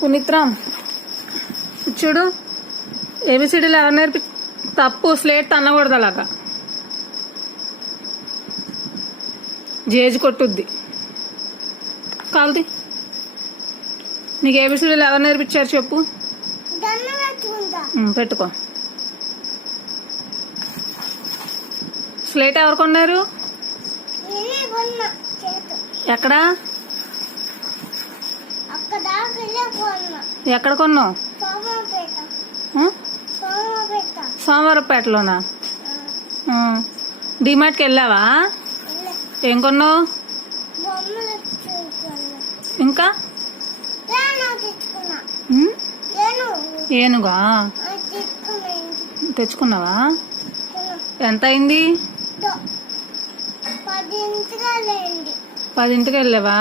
పునీత్రామ్ చూడు, ఏబిసిడీలు ఎవరు నేర్పి తప్పు. స్లేట్ తన్నకూడదు అలాగా, జేజు కొట్టుద్ది. కాల్ది. నీకు ఏబిసిడీలు ఎవరు నేర్పించారు చెప్పు. పెట్టుకో. స్లేట్ ఎవరు కొన్నారు? ఎక్కడా? ఎక్కడ కొన్నావు? సోమవారపేటలోనా? డిమార్ట్కి వెళ్ళావా? ఏం కొన్నావు? ఇంకా ఏనుగా తెచ్చుకున్నావా? ఎంత అయింది? 10ంటికి వెళ్ళావా?